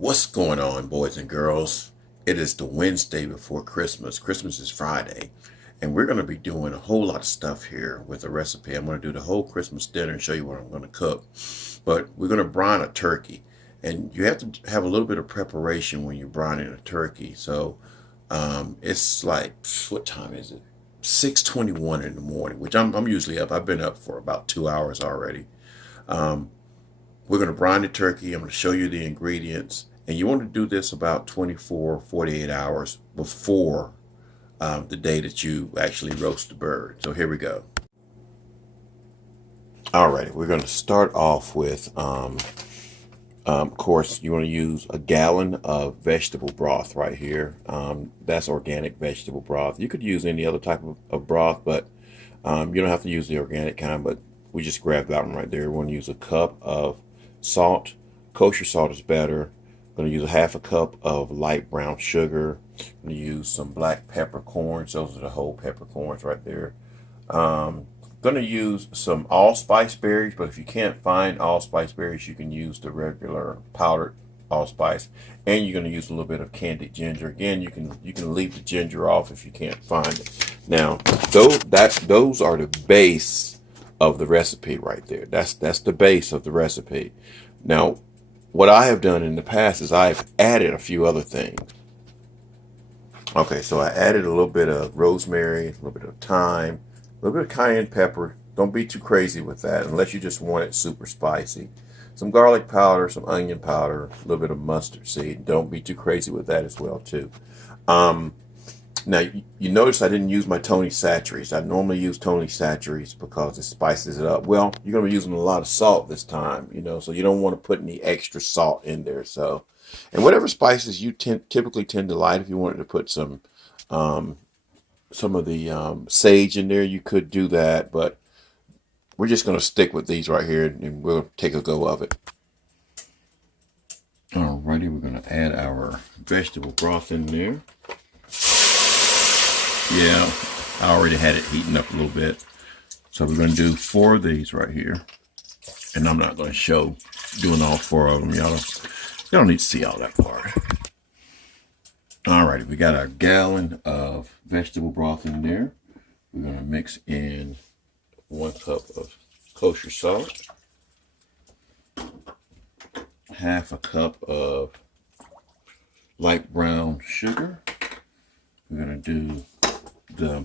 What's going on, boys and girls? It is the Wednesday before Christmas. Christmas is Friday, and we're going to be doing a whole lot of stuff here with a recipe. I'm going to do the whole Christmas dinner and show you what I'm going to cook. But we're going to brine a turkey, and you have to have a little bit of preparation when you're brining a turkey. So it's like, what time is it? 6:21 in the morning, which I'm usually up. I've been up for about 2 hours already. Um, we're going to brine the turkey. I'm going to show you the ingredients. And you want to do this about 24, 48 hours before the day that you actually roast the bird. So here we go. All right, we're going to start off with, of course, you want to use a gallon of vegetable broth right here. That's organic vegetable broth. You could use any other type of broth, but you don't have to use the organic kind, but we just grabbed that one right there. We want to use a cup of salt. Kosher salt is better. I'm going to use a half a cup of light brown sugar. I'm going to use some black peppercorns. Those are the whole peppercorns right there. Going to use some allspice berries, but if you can't find allspice berries, you can use the regular powdered allspice, and you're going to use a little bit of candied ginger. Again, you can leave the ginger off if you can't find it. Now, those are the base of the recipe right there. That's the base of the recipe. Now, what I have done in the past is I've added a few other things. Okay, so I added a little bit of rosemary, a little bit of thyme, a little bit of cayenne pepper. Don't be too crazy with that unless you just want it super spicy. Some garlic powder, some onion powder, a little bit of mustard seed. Don't be too crazy with that as well too. Now, you notice I didn't use my Tony Chachere's. I normally use Tony Chachere's because it spices it up. Well, you're going to be using a lot of salt this time, so you don't want to put any extra salt in there. So, and whatever spices you typically tend to like, if you wanted to put some of the sage in there, you could do that. But we're just going to stick with these right here, and we'll take a go of it. Alrighty, we're going to add our vegetable broth in there. Yeah, I already had it heating up a little bit. So we're going to do 4 of these right here. And I'm not going to show doing all 4 of them. Y'all don't need to see all that part. Alrighty, we got our gallon of vegetable broth in there. We're going to mix in 1 cup of kosher salt. Half a cup of light brown sugar. We're going to do the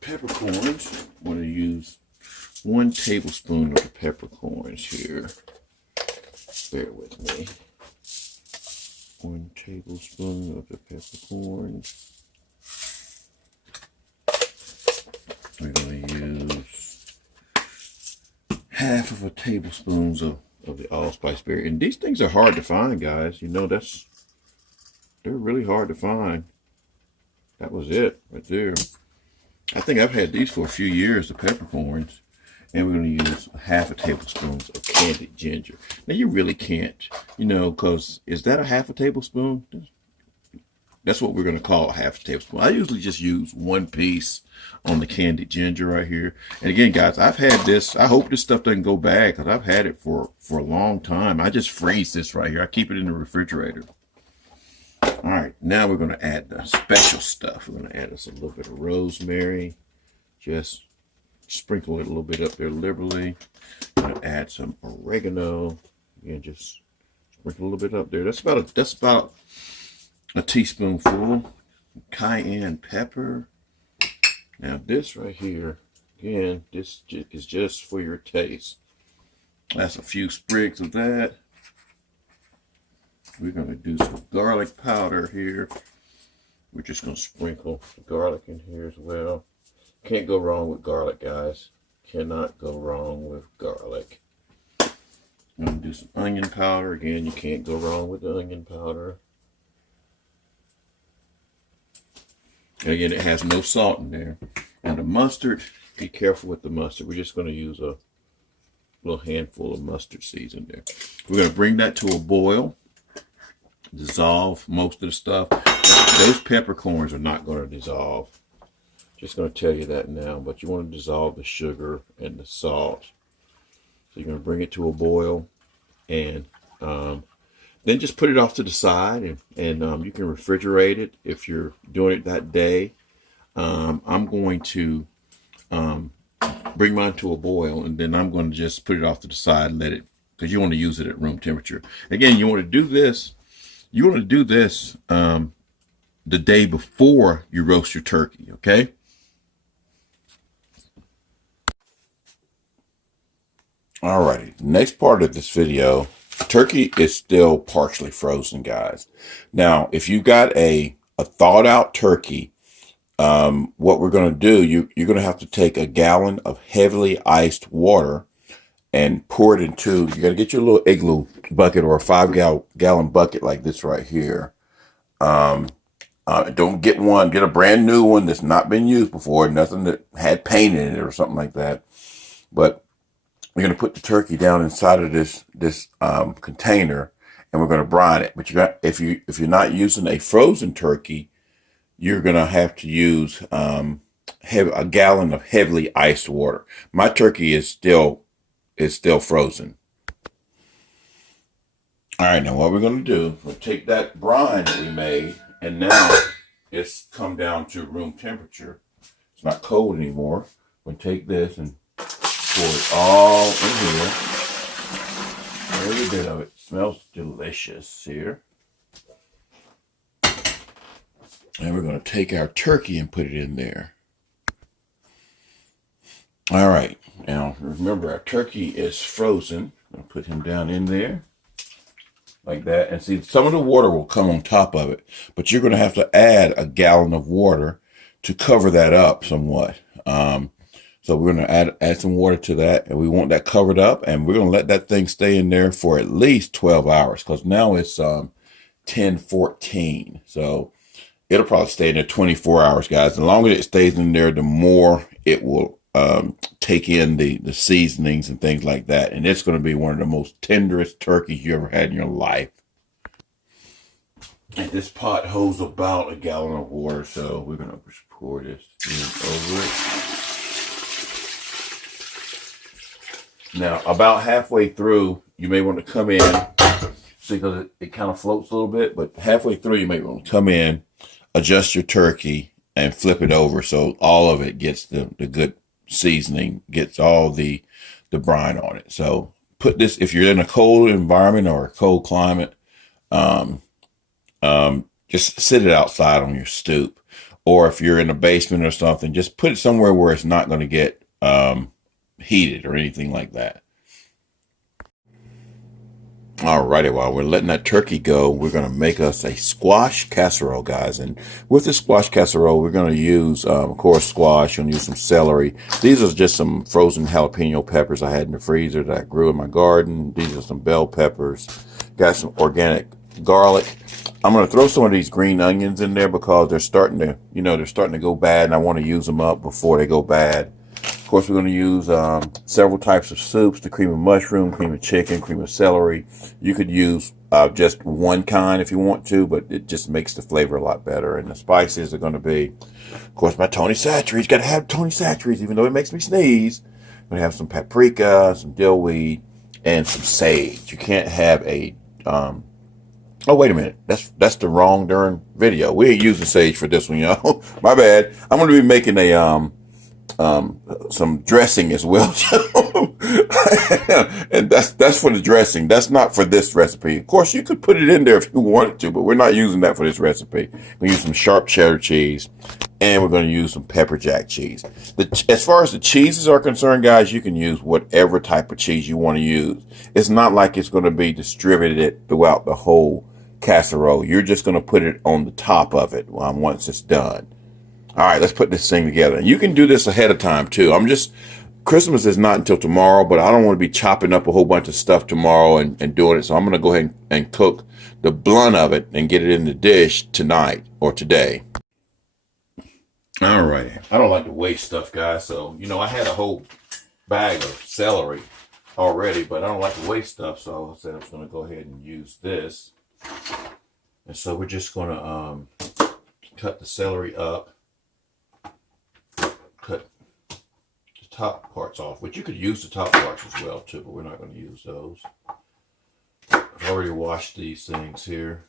peppercorns. I'm going to use 1 tablespoon of the peppercorns here. Bear with me. 1 tablespoon of the peppercorns. We're going to use half of a tablespoon of the allspice berry. And these things are hard to find, guys. They're really hard to find. That was it right there. I think I've had these for a few years, the peppercorns. And we're going to use half a tablespoon of candied ginger. Now, you really can't, because is that a half a tablespoon? That's what we're going to call a half a tablespoon. I usually just use 1 piece on the candied ginger right here. And again, guys, I've had this. I hope this stuff doesn't go bad because I've had it for a long time. I just freeze this right here. I keep it in the refrigerator. All right, now we're going to add the special stuff. We're going to add us a little bit of rosemary. Just sprinkle it a little bit up there liberally. I'm going to add some oregano. Again, just sprinkle a little bit up there. That's about a teaspoonful. Cayenne pepper. Now this right here, again, this is just for your taste. That's a few sprigs of that. We're going to do some garlic powder here. We're just going to sprinkle the garlic in here as well. Can't go wrong with garlic, guys. Cannot go wrong with garlic. I'm going to do some onion powder. Again, you can't go wrong with the onion powder. And again, it has no salt in there. Now the mustard, be careful with the mustard. We're just going to use a little handful of mustard seeds in there. We're going to bring that to a boil. Dissolve most of the stuff. Now, those peppercorns are not going to dissolve. Just going to tell you that now, but you want to dissolve the sugar and the salt. So you're going to bring it to a boil, and then just put it off to the side, and you can refrigerate it if you're doing it that day. I'm going to bring mine to a boil, and then I'm going to just put it off to the side and let it, because you want to use it at room temperature. Again, you want to do this. You want to do this the day before you roast your turkey, okay? Alrighty, next part of this video, turkey is still partially frozen, guys. Now, if you got a thawed out turkey, what we're going to do, you're going to have to take a gallon of heavily iced water and pour it into, you got to get your little igloo bucket or a 5-gallon bucket like this right here. Don't get one, get a brand new one that's not been used before, nothing that had paint in it or something like that. But we're going to put the turkey down inside of this container, and we're going to brine it. But if you're not using a frozen turkey, you're going to have to use a gallon of heavily iced water. My turkey is still frozen. All right, now what we're going to do, we'll take that brine that we made, and now it's come down to room temperature. It's not cold anymore. We'll take this and pour it all in here. Every bit of it smells delicious here. And we're going to take our turkey and put it in there. All right. Now, remember, our turkey is frozen. I'll put him down in there like that. And see, some of the water will come on top of it, but you're going to have to add a gallon of water to cover that up somewhat. So we're going to add some water to that, and we want that covered up, and we're going to let that thing stay in there for at least 12 hours, because now it's 10:14. So it'll probably stay in there 24 hours, guys. The longer it stays in there, the more it will take in the seasonings and things like that. And it's going to be one of the most tenderest turkeys you ever had in your life. And this pot holds about a gallon of water, so we're going to just pour this over it. Now, about halfway through, you may want to come in, see, because it kind of floats a little bit, but halfway through, you may want to come in, adjust your turkey, and flip it over so all of it gets the good seasoning, gets all the brine on it. So put this, if you're in a cold environment or a cold climate, just sit it outside on your stoop. Or if you're in a basement or something, just put it somewhere where it's not going to get heated or anything like that. Alrighty, while we're letting that turkey go, we're going to make us a squash casserole, guys. And with the squash casserole, we're going to use, of course, squash. You'll use some celery. These are just some frozen jalapeno peppers I had in the freezer that I grew in my garden. These are some bell peppers. Got some organic garlic. I'm going to throw some of these green onions in there because they're starting to go bad, and I want to use them up before they go bad. Of course, we're going to use several types of soups: the cream of mushroom, cream of chicken, cream of celery. You could use just one kind if you want to, but it just makes the flavor a lot better. And the spices are going to be, of course, my Tony Chachere's. Got to have Tony Chachere's, even though it makes me sneeze. I'm going to have some paprika, some dill weed, and some sage. You can't have a oh, wait a minute. That's the wrong darn video. We ain't using sage for this one, y'all. My bad. I'm going to be making a some dressing as well. And that's for the dressing. That's not for this recipe. Of course, you could put it in there if you wanted to, but we're not using that for this recipe. We're use some sharp cheddar cheese, and we're going to use some pepper jack cheese. As far as the cheeses are concerned, guys, you can use whatever type of cheese you want to use. It's not like it's going to be distributed throughout the whole casserole. You're just going to put it on the top of it once it's done. All right, let's put this thing together. You can do this ahead of time, too. Christmas is not until tomorrow, but I don't want to be chopping up a whole bunch of stuff tomorrow and doing it. So I'm going to go ahead and cook the blunt of it and get it in the dish tonight or today. All right. I don't like to waste stuff, guys. So, I had a whole bag of celery already, but I don't like to waste stuff. So I said I was going to go ahead and use this. And so we're just going to cut the celery up. Cut the top parts off, which you could use the top parts as well too, but we're not going to use those. Right already washed these things here.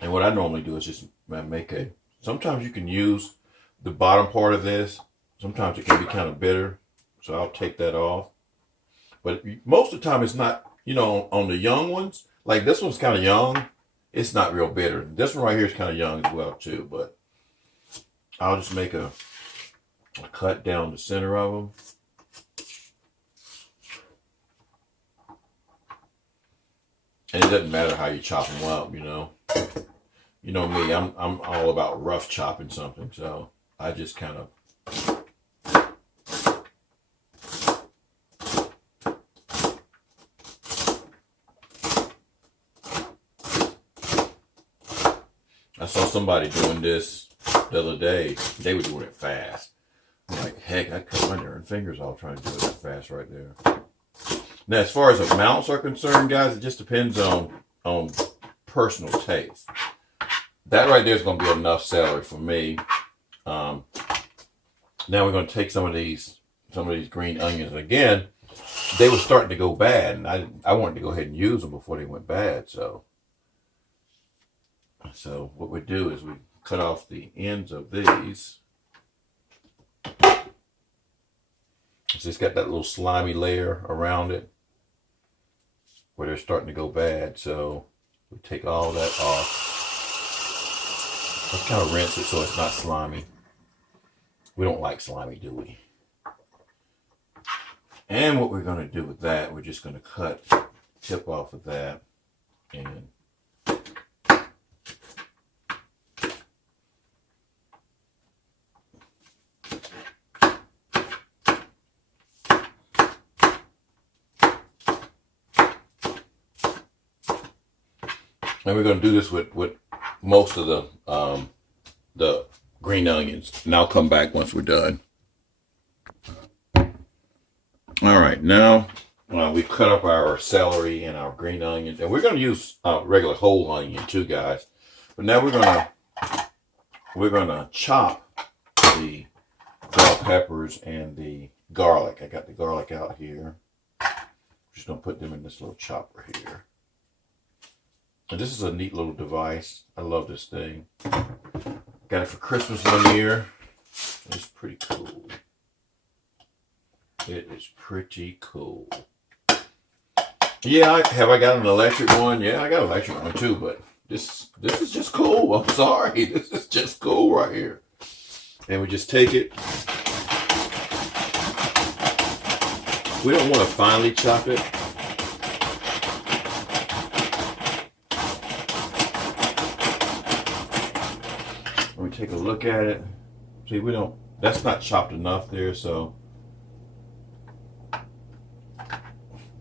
And what I normally do is just make a, sometimes you can use the bottom part of this. Sometimes it can be kind of bitter. So I'll take that off. But most of the time it's not, you know, on the young ones. Like this one's kind of young. It's not real bitter. This one right here is kind of young as well too. But I'll just make a cut down the center of them. And it doesn't matter how you chop them up, you know. You know me, I'm all about rough chopping something, so I just kind of I saw somebody doing this the other day. They were doing it fast. I'm like, heck, I cut my darn fingers off trying to do it that fast right there. Now, as far as amounts are concerned, guys, it just depends on personal taste. That right there is going to be enough celery for me. Now we're going to take some of these green onions. And again, they were starting to go bad, and I wanted to go ahead and use them before they went bad. So what we do is we cut off the ends of these. It's just got that little slimy layer around it where they're starting to go bad. So we take all that off. Let's kind of rinse it so it's not slimy. We don't like slimy, do we? And what we're going to do with that, we're just going to cut the tip off of that. And we're going to do this with most of the green onions. And I'll come back once we're done. All right, now we've cut up our celery and our green onions. And we're going to use regular whole onion too, guys. But now we're going to chop the bell peppers and the garlic. I got the garlic out here. Just going to put them in this little chopper here. And this is a neat little device. I love this thing. Got it for Christmas one year. It's pretty cool. It is pretty cool. Yeah, have I got an electric one? Yeah, I got an electric one too, but this is just cool. I'm sorry. This is just cool right here. And we just take it. We don't want to finely chop it. We take a look at it. See, that's not chopped enough there, so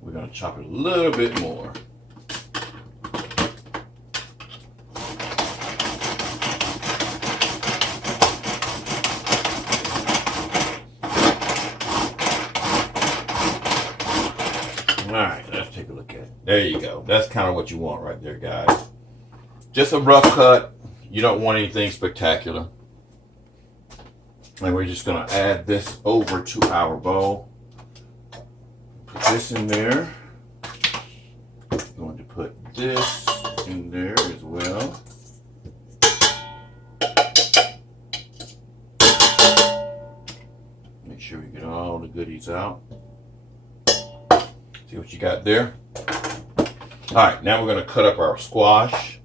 we're going to chop it a little bit more. All right, let's take a look at it. There you go. That's kind of what you want right there, guys. Just a rough cut. You don't want anything spectacular. And we're just going to add this over to our bowl. Put this in there. I'm going to put this in there as well. Make sure we get all the goodies out. See what you got there? All right, now we're going to cut up our squash.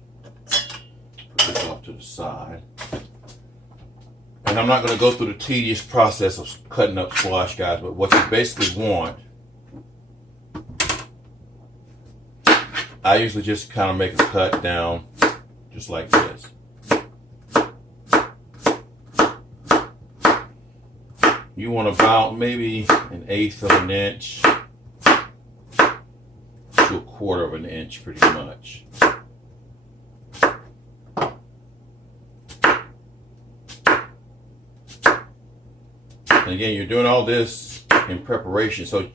Put this off to the side. And I'm not going to go through the tedious process of cutting up squash, guys, but what you basically want, I usually just kind of make a cut down just like this. You want about maybe 1/8 of an inch to 1/4 of an inch pretty much. And again, you're doing all this in preparation so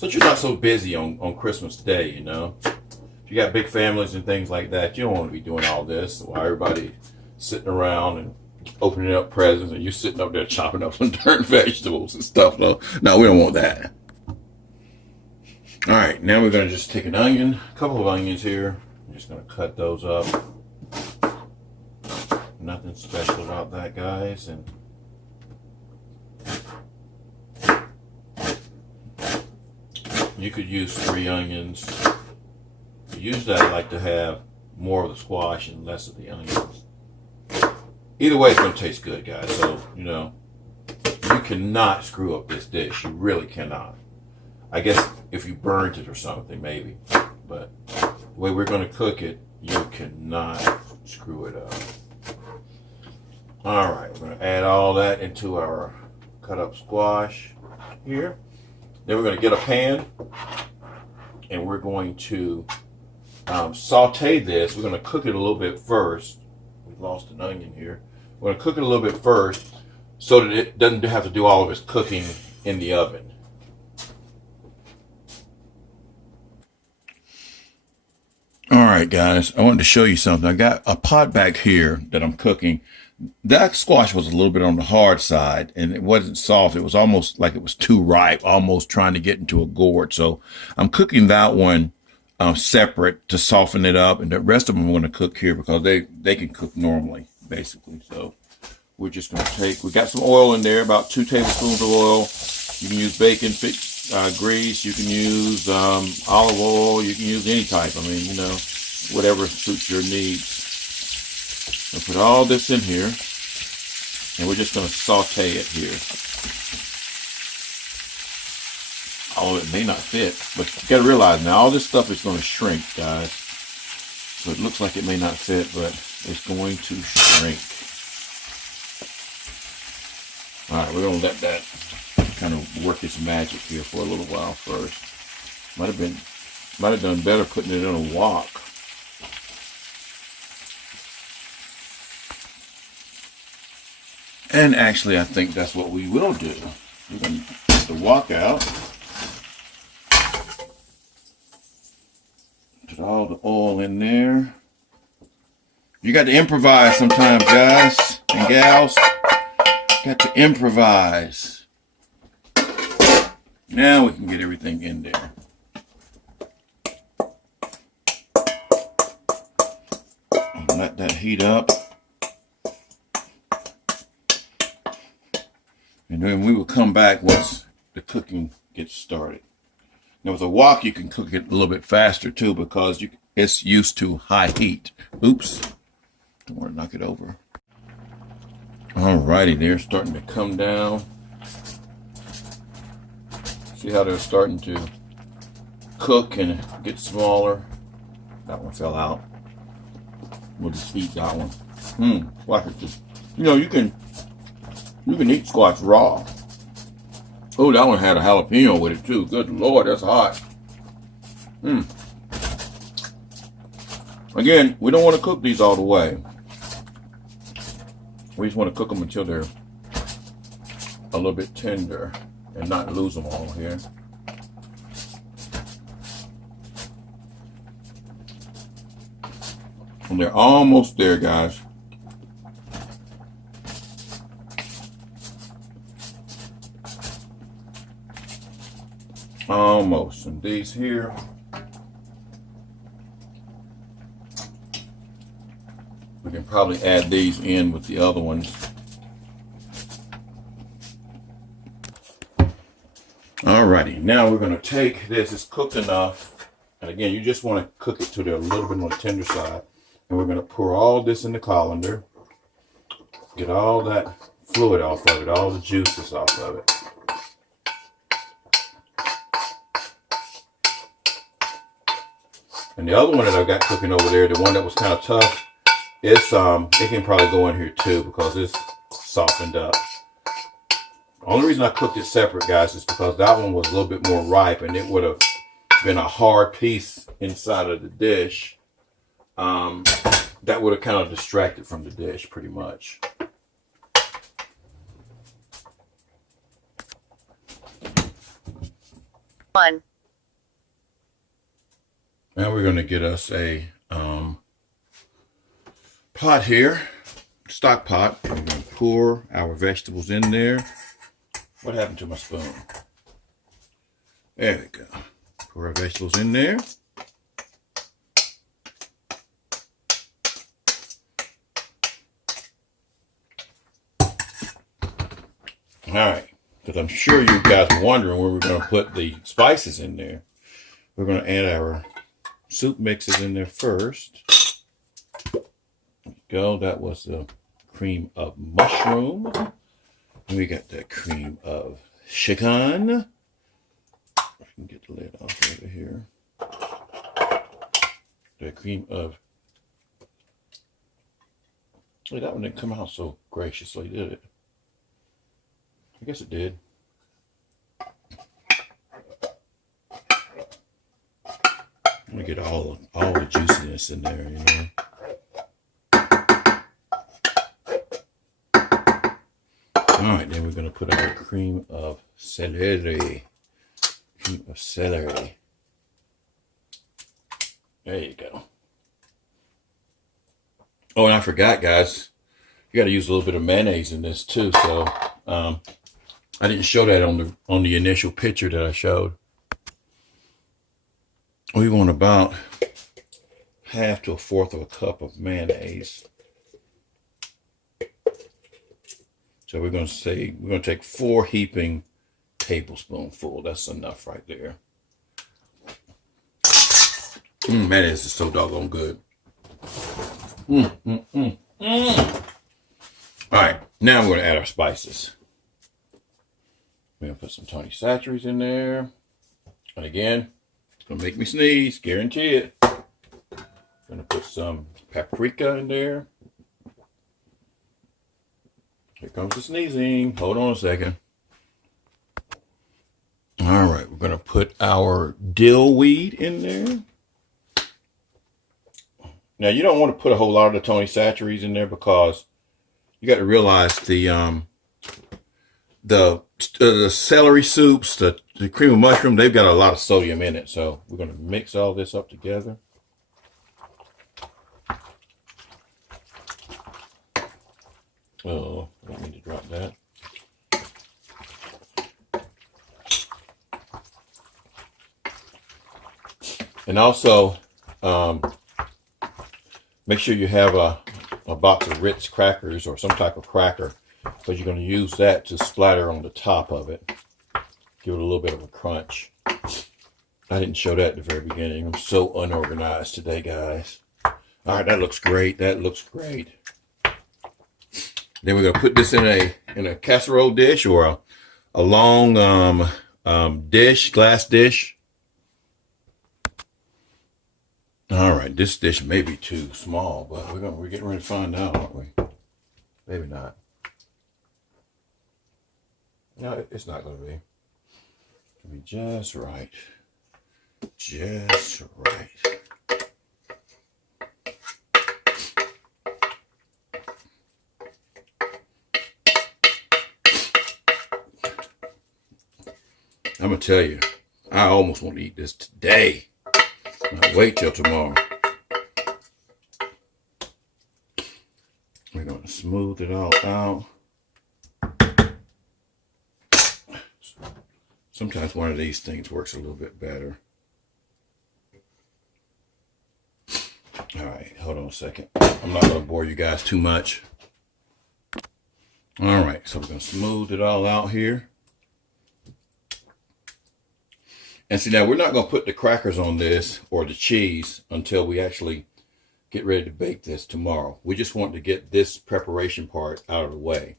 you're not so busy on Christmas Day, you know. If you got big families and things like that, you don't want to be doing all this while everybody sitting around and opening up presents and you sitting up there chopping up some darn vegetables and stuff. No, we don't want that. All right, now we're going to just take an onion, a couple of onions here. I'm just going to cut those up. Nothing special about that, guys. And you could use 3 onions. Usually I like to have more of the squash and less of the onions. Either way, it's going to taste good, guys. So, you know, you cannot screw up this dish. You really cannot. I guess if you burnt it or something, maybe. But the way we're going to cook it, you cannot screw it up. All right, we're going to add all that into our cut up squash here. Then we're going to get a pan, and we're going to saute this. We're going to cook it a little bit first. We lost an onion here. We're going to cook it a little bit first so that it doesn't have to do all of its cooking in the oven. All right, guys, I wanted to show you something. I got a pot back here that I'm cooking. That squash was a little bit on the hard side, and it wasn't soft. It was almost like it was too ripe, almost trying to get into a gourd. So I'm cooking that one separate to soften it up, and the rest of them I'm going to cook here because they can cook normally, basically. So we're just going to take, we got some oil in there, about 2 tablespoons of oil. You can use bacon, grease, you can use olive oil, you can use any type. I mean, you know, whatever suits your needs. I'll put all this in here, and we're just going to saute it here. Oh, it may not fit, but you got to realize now all this stuff is going to shrink, guys. So it looks like it may not fit, but it's going to shrink. All right, we're going to let that kind of work its magic here for a little while first. Might have done better putting it in a wok. And actually, I think that's what we will do. We're going to get the wok out. Put all the oil in there. You got to improvise sometimes, guys and gals. Got to improvise. Now we can get everything in there. And let that heat up. And then we will come back once the cooking gets started. Now with a wok, you can cook it a little bit faster too because it's used to high heat. Oops. Don't want to knock it over. Alrighty, they're starting to come down. See how they're starting to cook and get smaller. That one fell out. We'll just eat that one. Squash is just, you know, you can eat squash raw. Oh, that one had a jalapeno with it too. Good Lord, that's hot. Again, we don't want to cook these all the way. We just want to cook them until they're a little bit tender and not lose them all here. And they're almost there, guys. Almost. And these here, we can probably add these in with the other ones. Alrighty, now we're going to take this, it's cooked enough, and again, you just want to cook it to the a little bit on the tender side, and we're going to pour all this in the colander, get all that fluid off of it, all the juices off of it. And the other one that I got cooking over there, the one that was kind of tough, it's it can probably go in here too because it's softened up. The only reason I cooked it separate, guys, is because that one was a little bit more ripe and it would have been a hard piece inside of the dish. That would have kind of distracted from the dish pretty much. One. Now we're going to get us a pot here, stock pot. We're going to pour our vegetables in there. What happened to my spoon? There we go. Pour our vegetables in there. All right, because I'm sure you guys are wondering where we're going to put the spices in there. We're going to add our soup mixes in there first. There we go. That was the cream of mushroom. And we got that cream of chicken. I can get the lid off over here. The cream of... Wait, that one didn't come out so graciously, did it? I guess it did. I'm gonna get all the juiciness in there, you know. All right, then we're gonna put our cream of celery. Cream of celery. There you go. Oh, and I forgot, guys. You got to use a little bit of mayonnaise in this too. So I didn't show that on the initial picture that I showed. We want about 1/2 to 1/4 of a cup of mayonnaise. So we're going to take 4 heaping tablespoonfuls. That's enough right there. Mayonnaise is so doggone good. All right, now we're going to add our spices. We're going to put some Tony Chachere's in there. And again, it's going to make me sneeze, guarantee it. Going to put some paprika in there. Here comes the sneezing. Hold on a second. All right, we're going to put our dill weed in there. Now, you don't want to put a whole lot of the Tony Chachere's in there because you got to realize the celery soups, the cream of mushroom, they've got a lot of sodium in it. So we're going to mix all this up together. Oh, I don't need to drop that. And also, make sure you have a box of Ritz crackers or some type of cracker, because you're going to use that to splatter on the top of it. Give it a little bit of a crunch. I didn't show that at the very beginning. I'm so unorganized today, guys. All right, that looks great. That looks great. Then we're going to put this in a casserole dish or a long glass dish. All right, this dish may be too small, but we're getting ready to find out, aren't we? Maybe not. No, it's not going to be. It'll be just right. Just right. I'm going to tell you, I almost want to eat this today. Not wait till tomorrow. We're going to smooth it all out. Sometimes one of these things works a little bit better. All right, hold on a second. I'm not going to bore you guys too much. All right, so we're going to smooth it all out here. And see, now we're not going to put the crackers on this or the cheese until we actually get ready to bake this tomorrow. We just want to get this preparation part out of the way.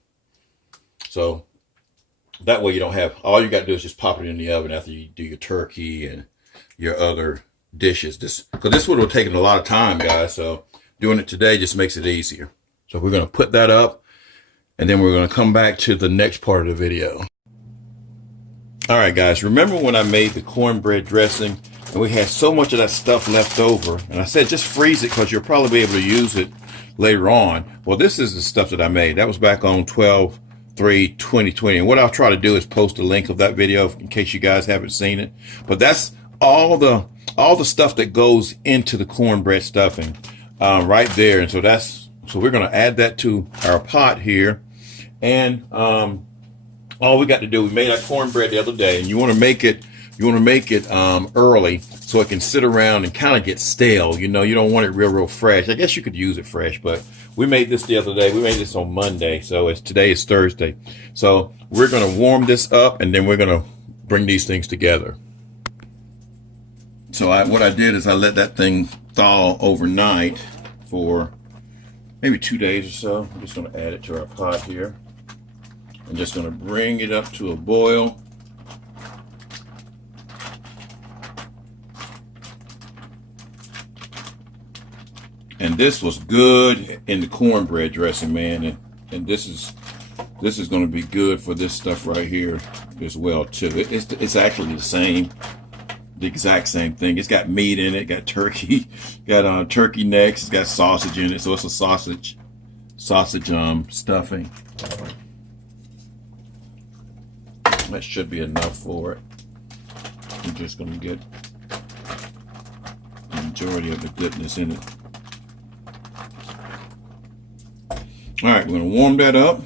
So that way you don't have, all you got to do is just pop it in the oven after you do your turkey and your other dishes. Because this would have taken a lot of time, guys. So doing it today just makes it easier. So we're going to put that up and then we're going to come back to the next part of the video. All right, guys, remember when I made the cornbread dressing and we had so much of that stuff left over, and I said just freeze it because you'll probably be able to use it later on. Well, this is the stuff that I made. That was back on 12/3/2020, and what I'll try to do is post a link of that video in case you guys haven't seen it. But that's all the stuff that goes into the cornbread stuffing right there. And so we're going to add that to our pot here. And all we got to do, we made our cornbread the other day, and you want to make it You want to make it early so it can sit around and kind of get stale. You know, you don't want it real fresh. I guess you could use it fresh, but we made this the other day. We made this on Monday, so today is Thursday. So we're going to warm this up, and then we're going to bring these things together. So what I did is I let that thing thaw overnight for maybe 2 days or so. I'm just going to add it to our pot here. I'm just going to bring it up to a boil. And this was good in the cornbread dressing, man. And this is going to be good for this stuff right here as well too. It's actually the exact same thing. It's got meat in it, got turkey, got turkey necks, it's got sausage in it, so it's a sausage stuffing. That should be enough for it. I'm just going to get the majority of the goodness in it. All right, we're going to warm that up.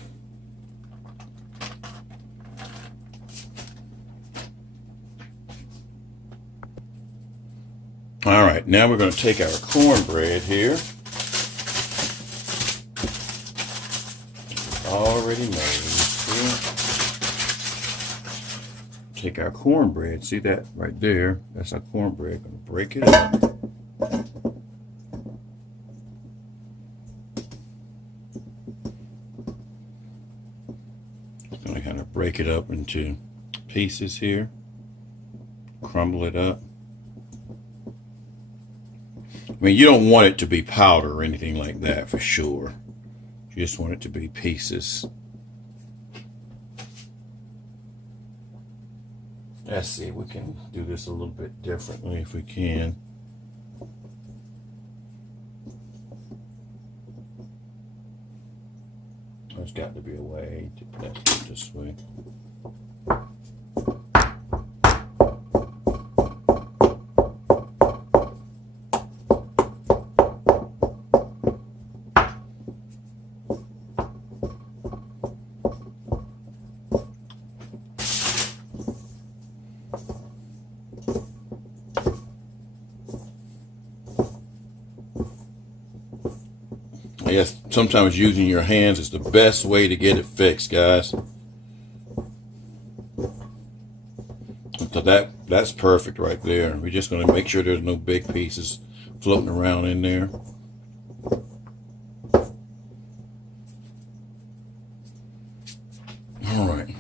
All right, now we're going to take our cornbread here. Already made. See? Take our cornbread. See that right there? That's our cornbread. Going to break it up. Going to kind of break it up into pieces here. Crumble it up. I mean, you don't want it to be powder or anything like that for sure. You just want it to be pieces. Let's see, we can do this a little bit differently if we can. There's got to be a way to do it this way. I guess sometimes using your hands is the best way to get it fixed, guys. So that's perfect right there. We're just going to make sure there's no big pieces floating around in there. All right.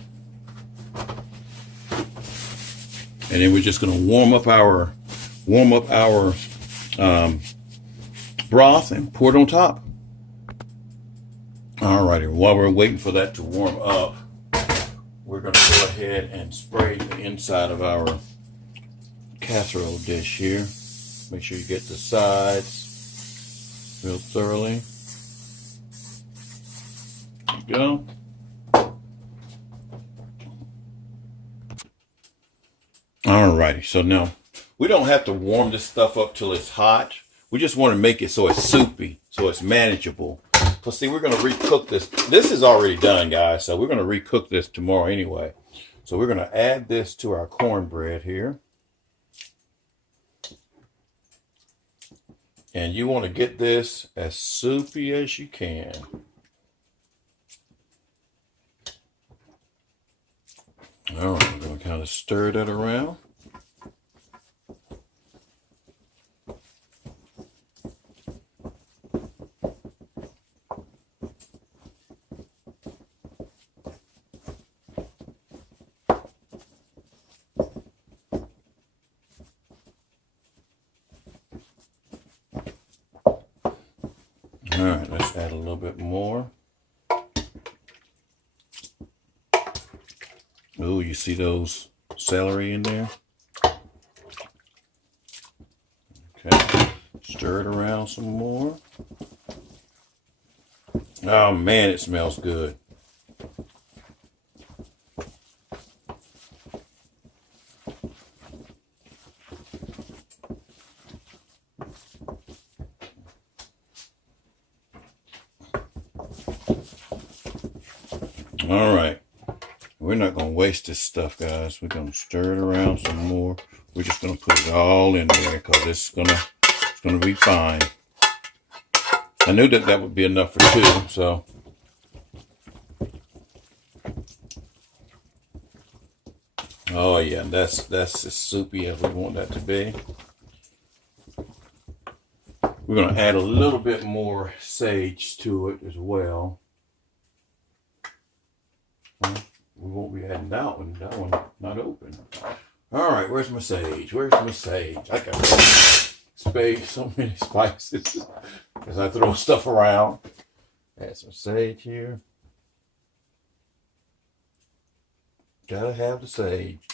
And then we're just going to warm up our broth and pour it on top. All right, and while we're waiting for that to warm up, we're going to go ahead and spray the inside of our casserole dish here. Make sure you get the sides real thoroughly. There you go. All righty, so now we don't have to warm this stuff up till it's hot. We just want to make it so it's soupy, so it's manageable. Because see, we're going to recook this. This is already done, guys, so we're going to recook this tomorrow anyway. So we're going to add this to our cornbread here. And you want to get this as soupy as you can. All right, we're going to kind of stir that around. All right, let's add a little bit more. Oh, you see those celery in there? Okay, stir it around some more. Oh man, it smells good. All right, We're not going to waste this stuff, guys. We're going to stir it around some more. We're just going to put it all in there because it's gonna be fine. I knew that would be enough for two, so. Oh yeah, that's as soupy as we want that to be. We're going to add a little bit more sage to it as well. We won't be adding that one. That one not open. All right, where's my sage? Where's my sage? I got so many spices as I throw stuff around. Add some sage here. Gotta have the sage.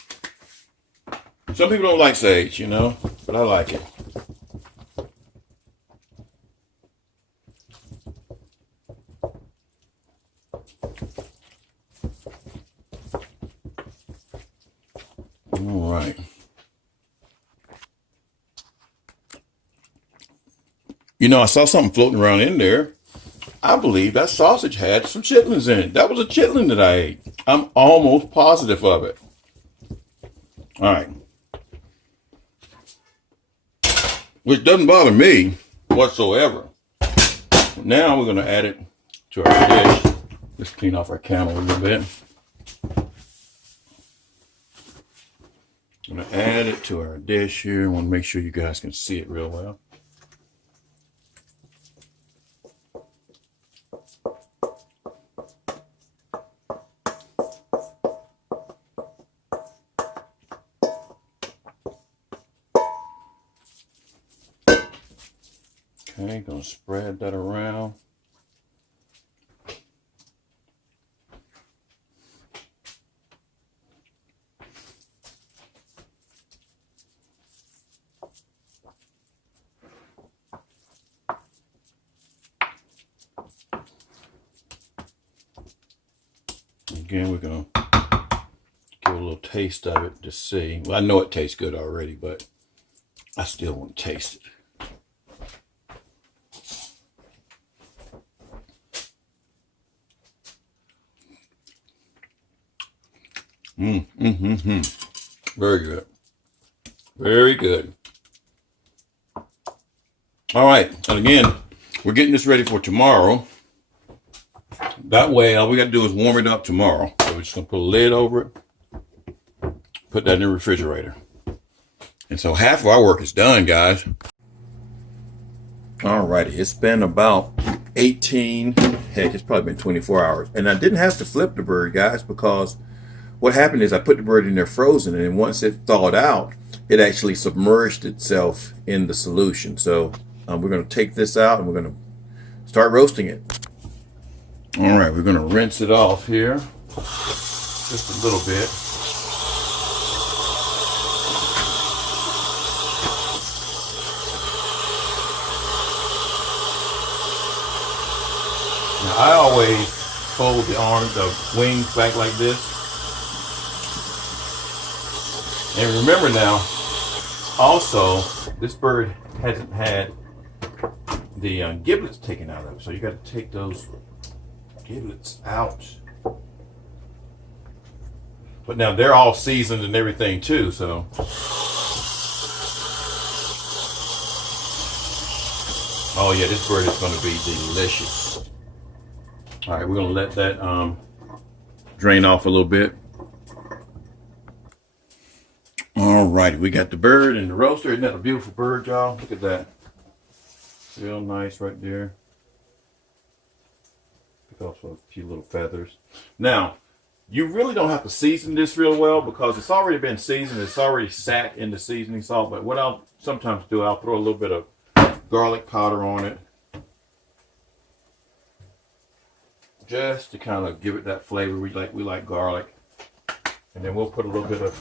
Some people don't like sage, you know, but I like it. All right. You know, I saw something floating around in there. I believe that sausage had some chitlins in it. That was a chitlin that I ate. I'm almost positive of it. All right. Which doesn't bother me whatsoever. Now we're going to add it to our dish. Let's clean off our counter a little bit. I'm going to add it to our dish here. I want to make sure you guys can see it real well. Okay, gonna spread that around. Again, we're gonna give a little taste of it to see. Well, I know it tastes good already, but I still want to taste it. Very good. Very good. All right. And again, we're getting this ready for tomorrow. That way, all we got to do is warm it up tomorrow. So we're just going to put a lid over it. Put that in the refrigerator. And so half of our work is done, guys. All righty. It's been about 18, heck, it's probably been 24 hours. And I didn't have to flip the bird, guys, because what happened is I put the bird in there frozen, and then once it thawed out, it actually submerged itself in the solution. So we're going to take this out and we're going to start roasting it. All right, we're going to rinse it off here just a little bit. Now, I always fold the wings back like this. And remember now, also, this bird hasn't had the giblets taken out of it. So you got to take those giblets out. But now they're all seasoned and everything too, so. Oh yeah, this bird is going to be delicious. All right, we're going to let that drain off a little bit. All righty, we got the bird and the roaster. Isn't that a beautiful bird, y'all? Look at that. Real nice right there. Pick off a few little feathers. Now, you really don't have to season this real well because it's already been seasoned. It's already sat in the seasoning salt. But what I'll sometimes do, I'll throw a little bit of garlic powder on it. Just to kind of give it that flavor. We like garlic. And then we'll put a little bit of,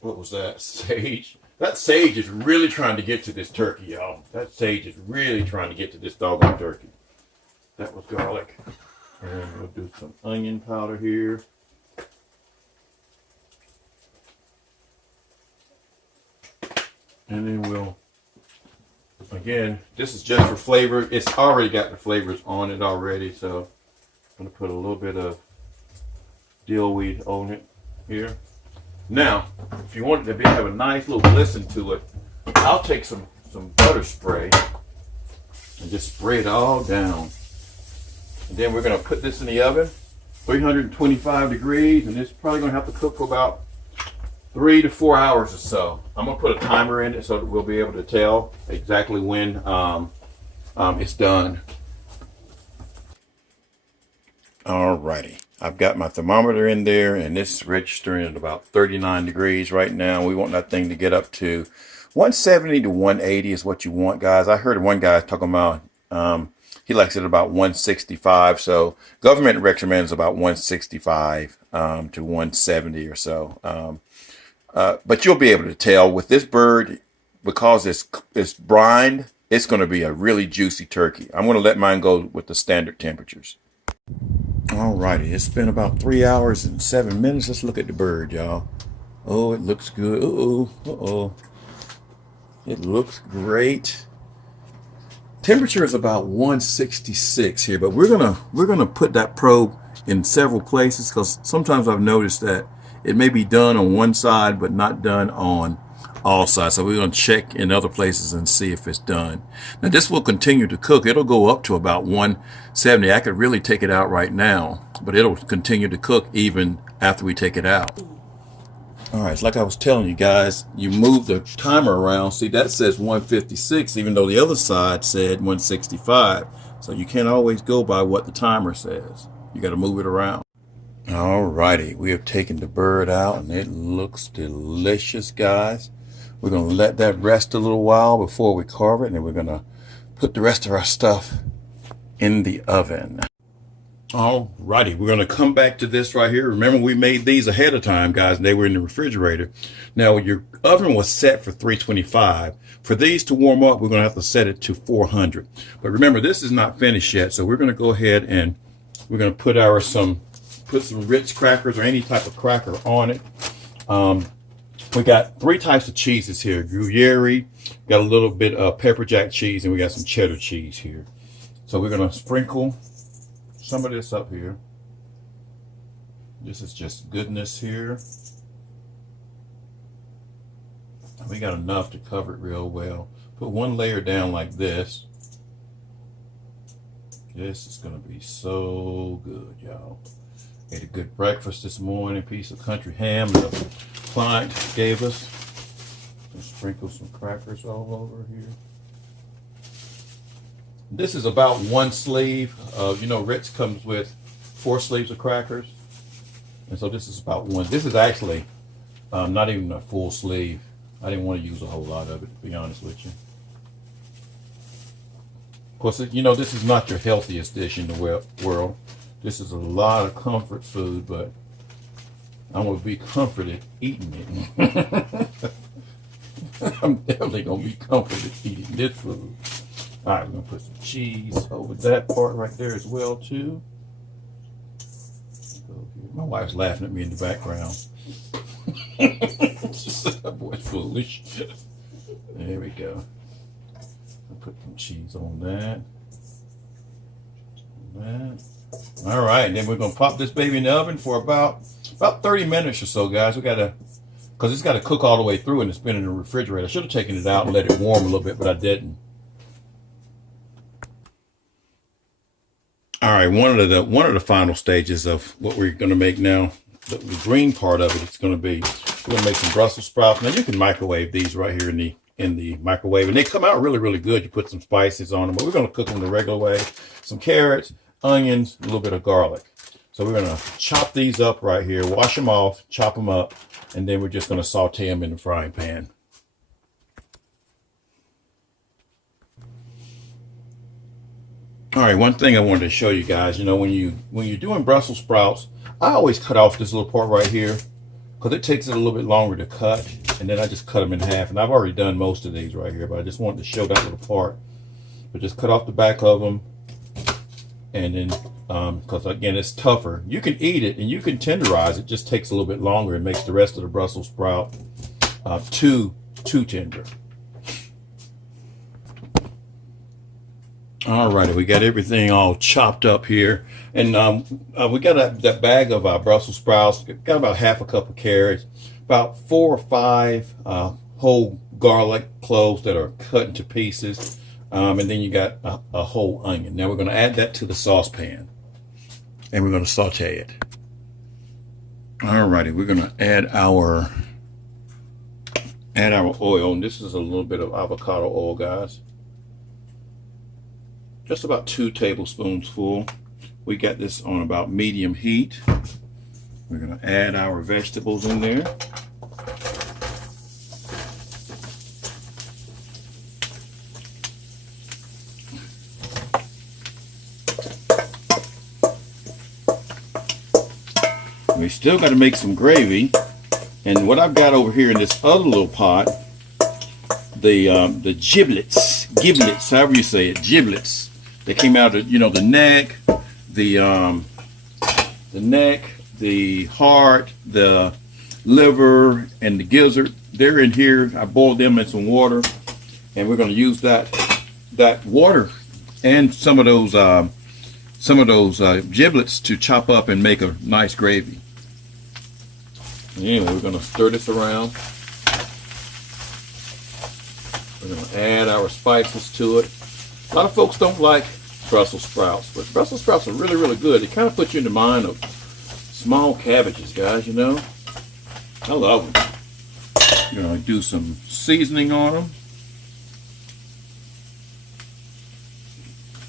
what was that? Sage. That sage is really trying to get to this turkey, y'all. That sage is really trying to get to this doggone turkey. That was garlic. And we'll do some onion powder here. And then we'll, again, this is just for flavor. It's already got the flavors on it already, so I'm going to put a little bit of dill weed on it here. Now, if you want it to have a nice little glisten to it, I'll take some butter spray and just spray it all down. And then we're going to put this in the oven, 325 degrees, and it's probably going to have to cook for about 3 to 4 hours or so. I'm going to put a timer in it so that we'll be able to tell exactly when it's done. Alrighty, I've got my thermometer in there, and it's registering at about 39 degrees right now. We want that thing to get up to 170 to 180 is what you want, guys. I heard one guy talking about he likes it about 165. So government recommends about 165 to 170 or so. But you'll be able to tell with this bird, because it's brined, it's going to be a really juicy turkey. I'm going to let mine go with the standard temperatures. Alrighty, it's been about 3 hours and 7 minutes. Let's look at the bird, y'all. Oh, it looks good. Uh-oh. It looks great. Temperature is about 166 here, but we're gonna put that probe in several places, because sometimes I've noticed that it may be done on one side but not done on all sides. So we're going to check in other places and see if it's done. Now this will continue to cook. It'll go up to about 170. I could really take it out right now, but it'll continue to cook even after we take it out. All right, it's like I was telling you guys, you move the timer around. See, that says 156, even though the other side said 165. So you can't always go by what the timer says. You got to move it around. All righty, we have taken the bird out, and it looks delicious, guys. We're going to let that rest a little while before we carve it, and then we're going to put the rest of our stuff in the oven. All righty, we're going to come back to this right here. Remember, we made these ahead of time, guys, and they were in the refrigerator. Now, your oven was set for 325. For these to warm up, we're going to have to set it to 400. But remember, this is not finished yet, so we're going to go ahead and we're going to put some Ritz crackers or any type of cracker on it. We got 3 types of cheeses here. Gruyere, got a little bit of pepper jack cheese, and we got some cheddar cheese here. So we're going to sprinkle some of this up here. This is just goodness here. We got enough to cover it real well. Put one layer down like this. This is going to be so good, y'all. Ate a good breakfast this morning. Piece of country ham that the client gave us. Sprinkle some crackers all over here. This is about 1 sleeve. You know, Ritz comes with 4 sleeves of crackers. And so this is about 1. This is actually not even a full sleeve. I didn't want to use a whole lot of it, to be honest with you. Of course, you know, this is not your healthiest dish in the world. This is a lot of comfort food, but I'm going to be comforted eating it. I'm definitely going to be comforted eating this food. All right, we're going to put some cheese over that part right there as well, too. My wife's laughing at me in the background. That boy's foolish. There we go. I'll put some cheese on that. All right, then we're going to pop this baby in the oven for about 30 minutes or so, guys. We got to, because it's got to cook all the way through, and it's been in the refrigerator. I should have taken it out and let it warm a little bit, but I didn't. All right, one of the final stages of what we're going to make now, the green part of it, it's going to be, we're going to make some Brussels sprouts. Now you can microwave these right here in the microwave, and they come out really, really good. You put some spices on them, but we're going to cook them the regular way. Some carrots, onions, a little bit of garlic. So we're going to chop these up right here, wash them off, chop them up, and then we're just going to saute them in the frying pan. All right, one thing I wanted to show you guys, you know, when you're doing Brussels sprouts, I always cut off this little part right here because it takes it a little bit longer to cut, and then I just cut them in half. And I've already done most of these right here, but I just wanted to show that little part. But just cut off the back of them, and then because again it's tougher. You can eat it and you can tenderize it. Just takes a little bit longer. It makes the rest of the Brussels sprout too tender. All righty, we got everything all chopped up here, and we got that bag of Brussels sprouts. Got about half a cup of carrots, about 4 or 5 whole garlic cloves that are cut into pieces, and then you got a whole onion. Now we're going to add that to the saucepan, and we're going to saute it. All righty, we're going to add our oil, and this is a little bit of avocado oil, guys. Just about 2 tablespoons full. We got this on about medium heat. We're going to add our vegetables in there. We still got to make some gravy. And what I've got over here in this other little pot, the giblets, however you say it, giblets. They came out of, you know, the neck, the heart, the liver, and the gizzard. They're in here. I boiled them in some water, and we're going to use that water and some of those giblets to chop up and make a nice gravy. Anyway, we're going to stir this around. We're going to add our spices to it. A lot of folks don't like Brussels sprouts, but Brussels sprouts are really, really good. It kind of puts you in the mind of small cabbages, guys, you know. I love them. You're going to do some seasoning on them.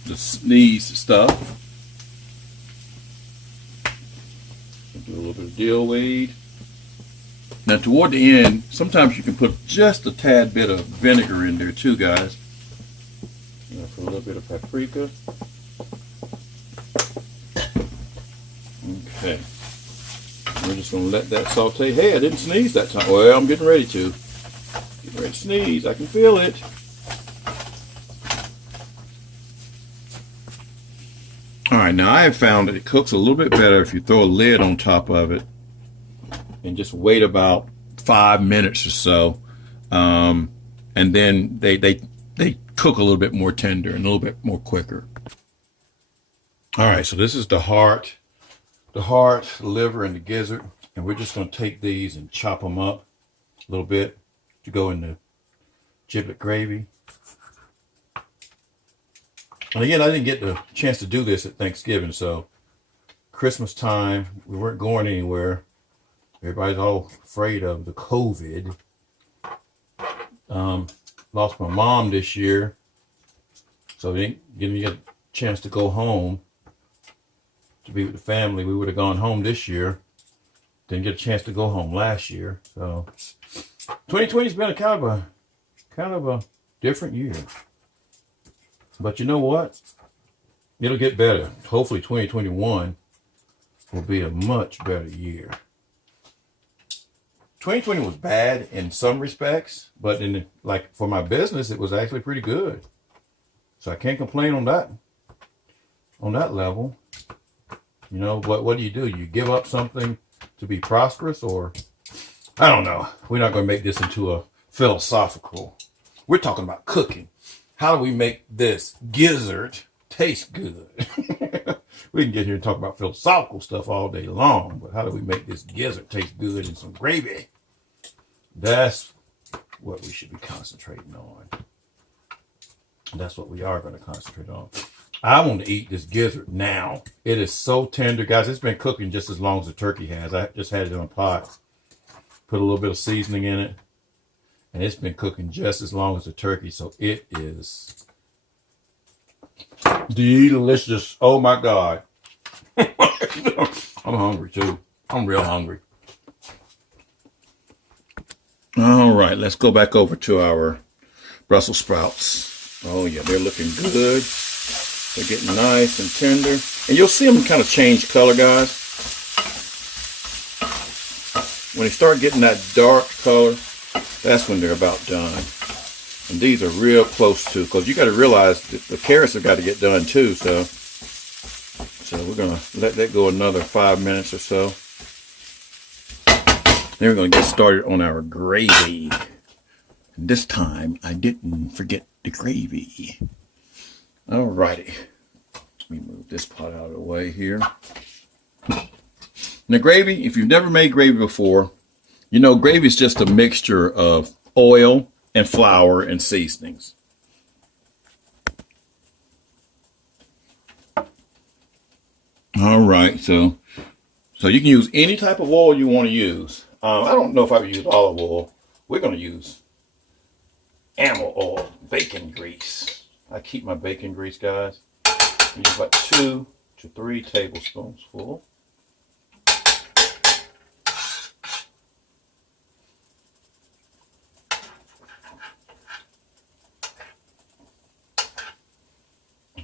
The sneeze stuff. Do a little bit of dill weed. Now toward the end, sometimes you can put just a tad bit of vinegar in there too, guys. For a little bit of paprika. Okay. We're just going to let that saute. Hey, I didn't sneeze that time. Well, I'm getting ready to. Getting ready to sneeze. I can feel it. Alright, now I have found that it cooks a little bit better if you throw a lid on top of it and just wait about 5 minutes or so. And then they cook a little bit more tender and a little bit more quicker. All right, so this is the heart, the liver, and the gizzard, and we're just going to take these and chop them up a little bit to go in the giblet gravy. And again, I didn't get the chance to do this at Thanksgiving, so Christmas time, we weren't going anywhere. Everybody's all afraid of the COVID. Lost my mom this year, so they didn't give me a chance to go home to be with the family. We would have gone home this year. Didn't get a chance to go home last year. So 2020 has been a kind of a different year. But you know what? It'll get better. Hopefully 2021 will be a much better year. 2020 was bad in some respects, but like for my business, it was actually pretty good. So I can't complain on that level. You know, what do? You give up something to be prosperous, or I don't know. We're not going to make this into a philosophical. We're talking about cooking. How do we make this gizzard taste good? We can get here and talk about philosophical stuff all day long, but how do we make this gizzard taste good in some gravy? That's what we should be concentrating on. That's what we are going to concentrate on. I want to eat this gizzard now. It is so tender, guys. It's been cooking just as long as the turkey has. I just had it in a pot, put a little bit of seasoning in it, and it's been cooking just as long as the turkey, so it is delicious. Oh my God. I'm hungry too. I'm real hungry. All right, let's go back over to our Brussels sprouts. Oh yeah, they're looking good. They're getting nice and tender. And you'll see them kind of change color, guys. When they start getting that dark color, that's when they're about done. And these are real close to, because you got to realize that the carrots have got to get done too. So we're going to let that go another 5 minutes or so. Then we're going to get started on our gravy. And this time, I didn't forget the gravy. All righty. Let me move this pot out of the way here. Now gravy, if you've never made gravy before, you know gravy is just a mixture of oil and flour and seasonings. All right, so you can use any type of oil you want to use. I don't know if I would use olive oil. We're going to use animal oil, bacon grease. I keep my bacon grease, guys. I use about 2 to 3 tablespoons full.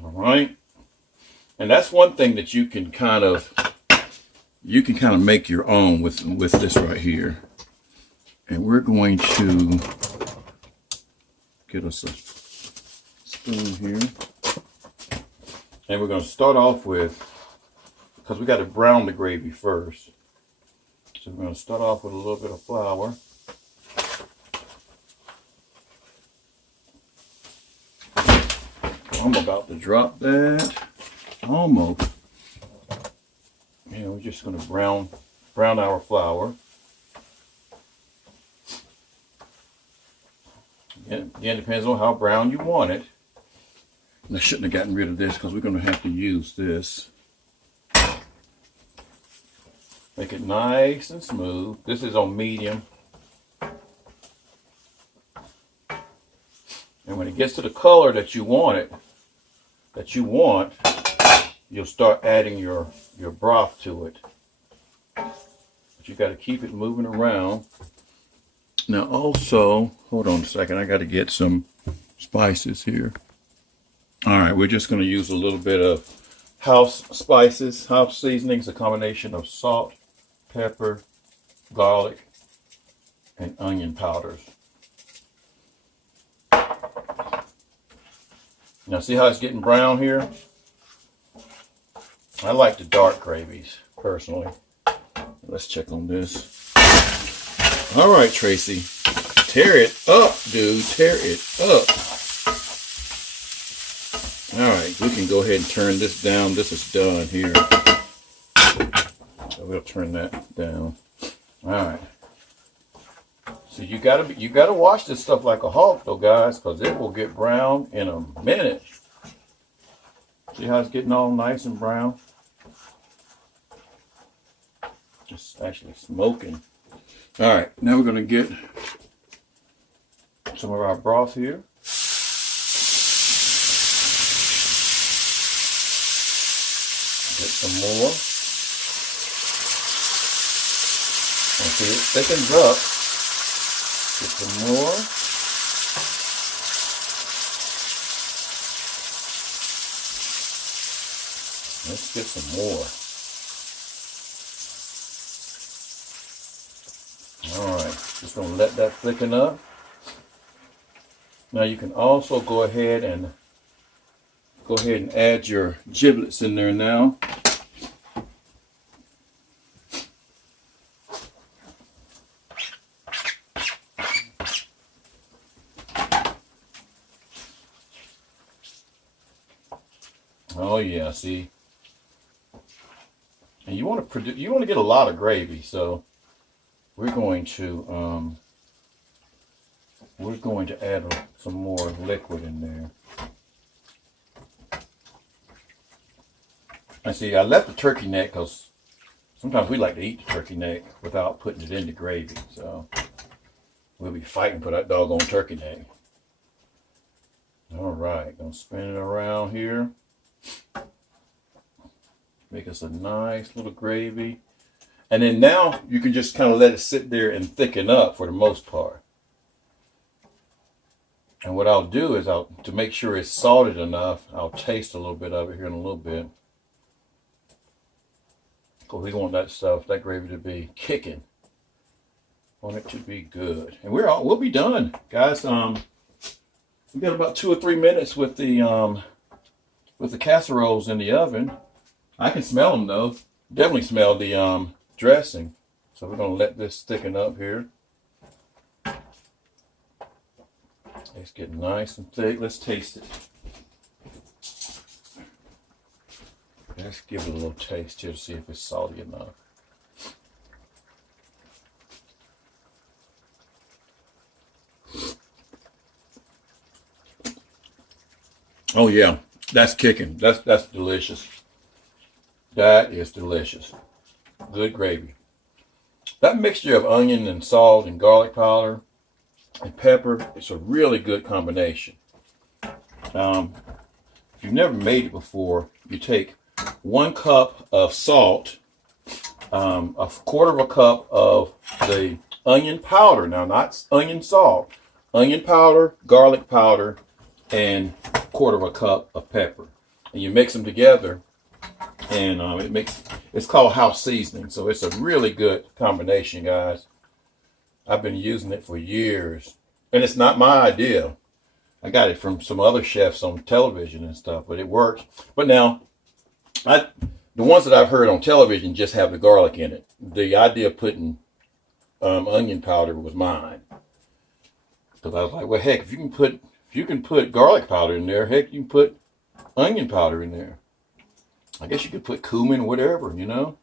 All right. And that's one thing that you can kind of make your own with this right here. And we're going to get us a spoon here. And we're going to start off with, because we got to brown the gravy first. So we're going to start off with a little bit of flour. I'm about to drop that. Almost. And we're just going to brown our flour. Again, depends on how brown you want it. And I shouldn't have gotten rid of this because we're going to have to use this. Make it nice and smooth. This is on medium. And when it gets to the color that you want you'll start adding your broth to it. But you got to keep it moving around. Now also, hold on a second, I got to get some spices here. All right, we're just going to use a little bit of house spices, house seasonings, a combination of salt, pepper, garlic, and onion powders. Now see how it's getting brown here? I like the dark gravies, personally. Let's check on this. All right, Tracy. Tear it up, dude. Tear it up. All right, we can go ahead and turn this down. This is done here. So we'll turn that down. All right. So you gotta watch this stuff like a hawk, though, guys, because it will get brown in a minute. See how it's getting all nice and brown? It's actually smoking. All right, now we're gonna get some of our broth here. Get some more. And see, it thickens up. Get some more. Let's get some more. All right, just gonna let that thicken up. Now you can also go ahead and add your giblets in there now. Oh yeah, see. And you want to get a lot of gravy, so we're going to add some more liquid in there. I see. I left the turkey neck because sometimes we like to eat the turkey neck without putting it in the gravy. So we'll be fighting for that doggone turkey neck. All right, gonna spin it around here. Make us a nice little gravy. And then now you can just kind of let it sit there and thicken up for the most part. And what I'll do is to make sure it's salted enough, I'll taste a little bit of it here in a little bit. Because we want that gravy to be kicking. Want it to be good. And we'll be done, guys. We got about 2 or 3 minutes with the casseroles in the oven. I can smell them though. Definitely smell the dressing. So we're gonna let this thicken up here. It's getting nice and thick. Let's taste it. let's give it a little taste here to see if it's salty enough. Oh yeah, that's kicking. That's delicious. That is delicious. Good gravy. That mixture of onion and salt and garlic powder and pepper, it's a really good combination. If you've never made it before, you take 1 cup of salt, a quarter of a cup of the onion powder. Now, not onion salt. Onion powder, garlic powder, and a quarter of a cup of pepper. And you mix them together, and it's called house seasoning. So it's a really good combination, guys. I've been using it for years, and it's not my idea. I got it from some other chefs on television and stuff, but it works. But now, the ones that I've heard on television just have the garlic in it. The idea of putting onion powder was mine, because I was like, well, heck, if you can put garlic powder in there, heck, you can put onion powder in there. I guess you could put cumin or whatever, you know.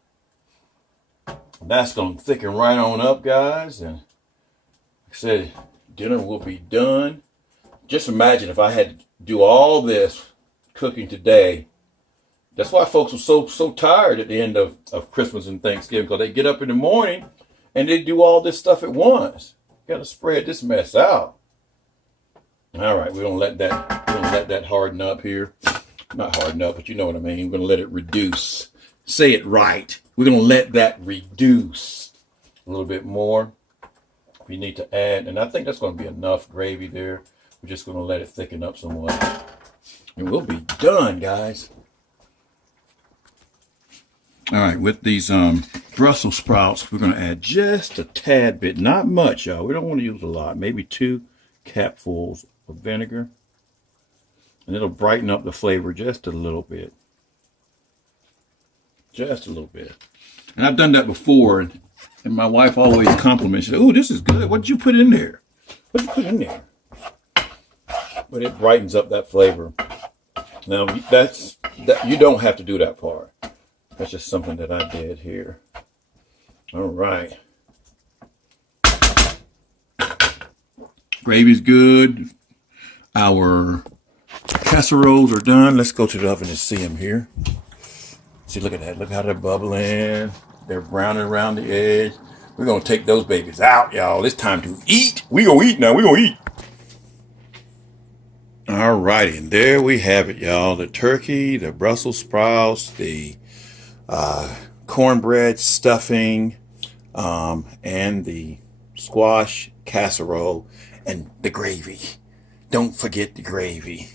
That's going to thicken right on up, guys. And like I said, dinner will be done. Just imagine if I had to do all this cooking today. That's why folks are so tired at the end of Christmas and Thanksgiving, because they get up in the morning and they do all this stuff at once. Got to spread this mess out. All right, we're gonna let that harden up here. Not harden up, but you know what I mean. We're gonna let it reduce. Say it right. We're gonna let that reduce a little bit more. We need to add, and I think that's gonna be enough gravy there. We're just gonna let it thicken up somewhat, and we'll be done, guys. All right, with these Brussels sprouts, we're gonna add just a tad bit, not much, y'all. We don't want to use a lot. Maybe 2 capfuls of vinegar, and it'll brighten up the flavor just a little bit. Just a little bit. And I've done that before, and my wife always compliments me. Oh, this is good. What did you put in there? What did you put in there? But it brightens up that flavor. Now, you don't have to do that part. That's just something that I did here. All right. Gravy's good. Our casseroles are done. Let's go to the oven and see them here. See, look at that. Look how they're bubbling. They're browning around the edge. We're going to take those babies out, y'all. It's time to eat. We going to eat now. We going to eat. All righty. And there we have it, y'all. The turkey, the Brussels sprouts, the cornbread stuffing, and the squash casserole, and the gravy. Don't forget the gravy.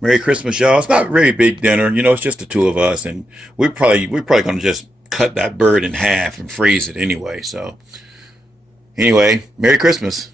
Merry Christmas, y'all. It's not a very big dinner. You know, it's just the 2 of us, and we're probably going to just cut that bird in half and freeze it anyway. So anyway, Merry Christmas.